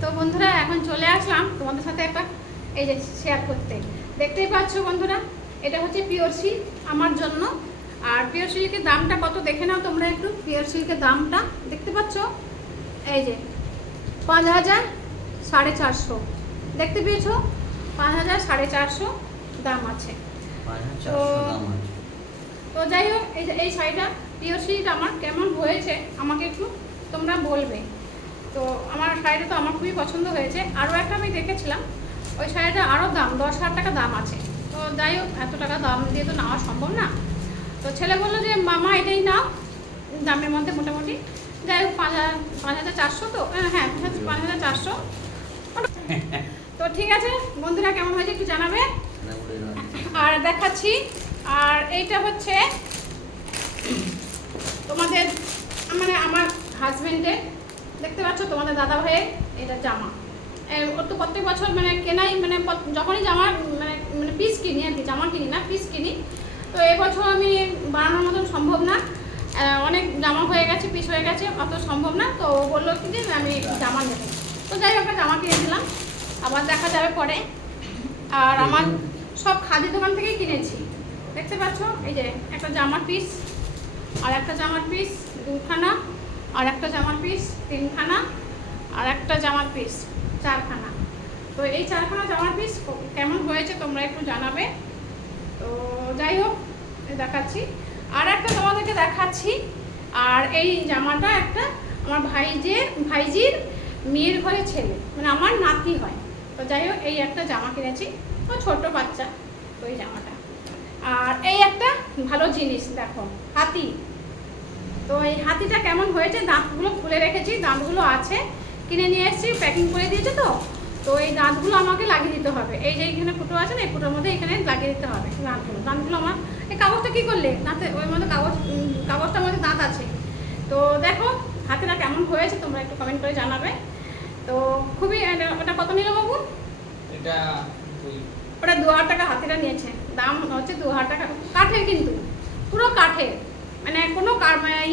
তো বন্ধুরা এখন চলে আসলাম তোমাদের সাথে একটা এই যে শেয়ার করতে। দেখতেই পাচ্ছ বন্ধুরা, এটা হচ্ছে পিওর সিল্ক আমার জন্য। আর পিওর সিল্কের দামটা কত দেখে নাও তোমরা একটু। পিওর সিল্কের দামটা দেখতে পাচ্ছ, এই যে 5,000 450 দেখতে পেয়েছো, 5,000 450 দাম আছে। তো যাই হোক, এই যে এই শাড়িটা পিওর সিল্ক আমার কেমন হয়েছে আমাকে একটু তোমরা বলবে। তো আমার শাড়িটা তো আমার খুবই পছন্দ হয়েছে। আরও একটা আমি দেখেছিলাম, ওই শাড়িটা আরও দাম 10,000 টাকা দাম আছে। তো যাই হোক, এত টাকা দাম দিয়ে তো নেওয়া সম্ভব না। তো ছেলে বললো যে মামা এটাই নাও, দামের মধ্যে মোটামুটি। যাই হোক 5,400 তো, হ্যাঁ 5,400। তো ঠিক আছে বন্ধুরা, কেমন হয়েছে একটু জানাবে। আর দেখাচ্ছি, আর এইটা হচ্ছে তোমাদের মানে আমার হাজবেন্ডের, দেখতে পাচ্ছ তোমাদের দাদা ভাইয়ের এটা জামা। ওর তো প্রত্যেক বছর মানে কেনাই, মানে যখনই জামা মানে মানে পিস কিনি আর কি, জামা কিনি না পিস কিনি। তো এবছর আমি বানানোর মতন সম্ভব না, অনেক জামা হয়ে গেছে, পিস হয়ে গেছে, অত সম্ভব না। তো ও বললো কি যে আমি জামা নেব। তো যাই হোক জামা কিনেছিলাম, আবার দেখা যাবে পরে। আর আমার সব খাদি দোকান থেকেই কিনেছি। দেখতে পাচ্ছ এই যে একটা জামার পিস, আর একটা জামার পিস 2খানা, আর একটা জামার পিস 3খানা, আর একটা জামার পিস 4খানা। তো এই 4খানা জামার পিস কেমন হয়েছে তোমরা একটু জানাবে। তো যাই হোক দেখাচ্ছি, আর একটা তোমাদেরকে দেখাচ্ছি। আর এই জামাটা একটা আমার ভাইজির মেয়ের ঘরে ছেলে, মানে আমার নাতি হয়। তো যাই হোক এই একটা জামা কিনেছি, ও ছোট বাচ্চা, তো এই জামাটা। আর এই একটা ভালো জিনিস দেখো, হাতি। তো এই হাতিটা কেমন হয়েছে, দাঁতগুলো খুলে রেখেছি, দাঁতগুলো আছে, কিনে নিয়ে এসেছি, প্যাকিং করে দিয়েছে। তো তো এই দাঁতগুলো আমাকে লাগিয়ে দিতে হবে। এই যে এখানে ফুটো আছে না, এই ফুটোর মধ্যে এখানে লাগিয়ে দিতে হবে দাঁতগুলো আমার। এই কাগজটা কী করলে, দাঁতে ওই মধ্যে কাগজটার মধ্যে দাঁত আছে। তো দেখো হাতিটা কেমন হয়েছে তোমরা একটু কমেন্ট করে জানাবে। তো খুবই, ওটা কত নিল বাবু? ওটা 2,000 টাকা হাতিটা নিয়েছে, দাম হচ্ছে 2,000 টাকা। কাঠের, কিন্তু পুরো কাঠের, মানে কোনো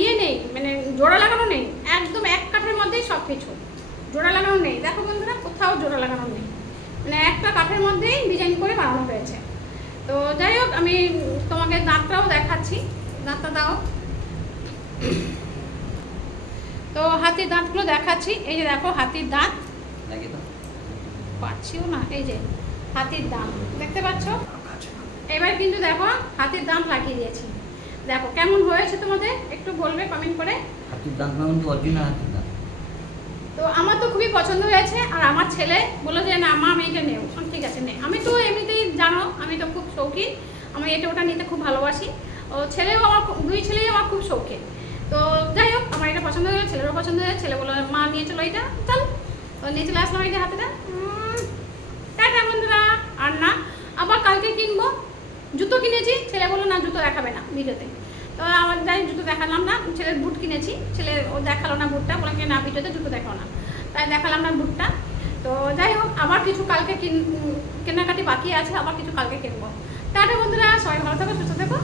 ইয়ে নেই, মানে জোড়া লাগানো নেই, একদম এক কাঠের মধ্যেই সব কিছু, জোড়া লাগানো নেই। দেখো বন্ধুরা, কোথাও জোড়া লাগানো নেই, মানে একটা কাঠের মধ্যেই ডিজাইন করে বানানো হয়েছে। তো যাই হোক আমি তোমাকে দাঁতটাও দেখাচ্ছি, দাঁতটা দাও। তো হাতির দাঁতগুলো দেখাচ্ছি, এই যে দেখো হাতির দাঁত, পাচ্ছিও না, এই যে হাতির দাঁত দেখতে পাচ্ছ। এবার কিন্তু দেখো হাতির দাঁত লাগিয়ে দিয়েছি, দেখো কেমন হয়েছে তোমাদের একটু বলবে কমেন্ট করে। হাতির দাঁত মানে তো অরিজিনাল হাতির দাঁত। তো আমার তো খুবই পছন্দ হয়েছে, আর আমার ছেলে বললো যে না মা আমি এটা নেব। ঠিক আছে নে। আমি তো এমনিতেই জানো আমি তো খুব শৌখিন, আমি এটা ওটা নিতে খুব ভালোবাসি। ও ছেলেও আমার, দুই ছেলেই আমার খুব শৌখিন। তো যাই হোক আমার এটা পছন্দ হয়ে, ছেলেরও পছন্দ হয়ে, ছেলে বললো মা নিয়ে চলো এটা, চল। তো নিয়ে চলে আসলাম এই যে হাতিটা। টাটা বন্ধুরা, আর না আবার কালকে কিনবো। জুতো কিনেছি, ছেলে বললো না জুতো দেখাবে না ভিডিওতে। তো আমার যাই জুতো দেখালাম না, ছেলের বুট কিনেছি, ছেলে ও দেখালো না বুটটা, বলে না ভিডিওতে জুতো দেখাও না, তাই দেখালাম না বুটটা। তো যাই হোক আবার কিছু কালকে কেনাকাটি বাকি আছে, আবার কিছু কালকে কিনবো। টাটা বন্ধুরা, সবাই ভালো থাকো, সুস্থ থেকো।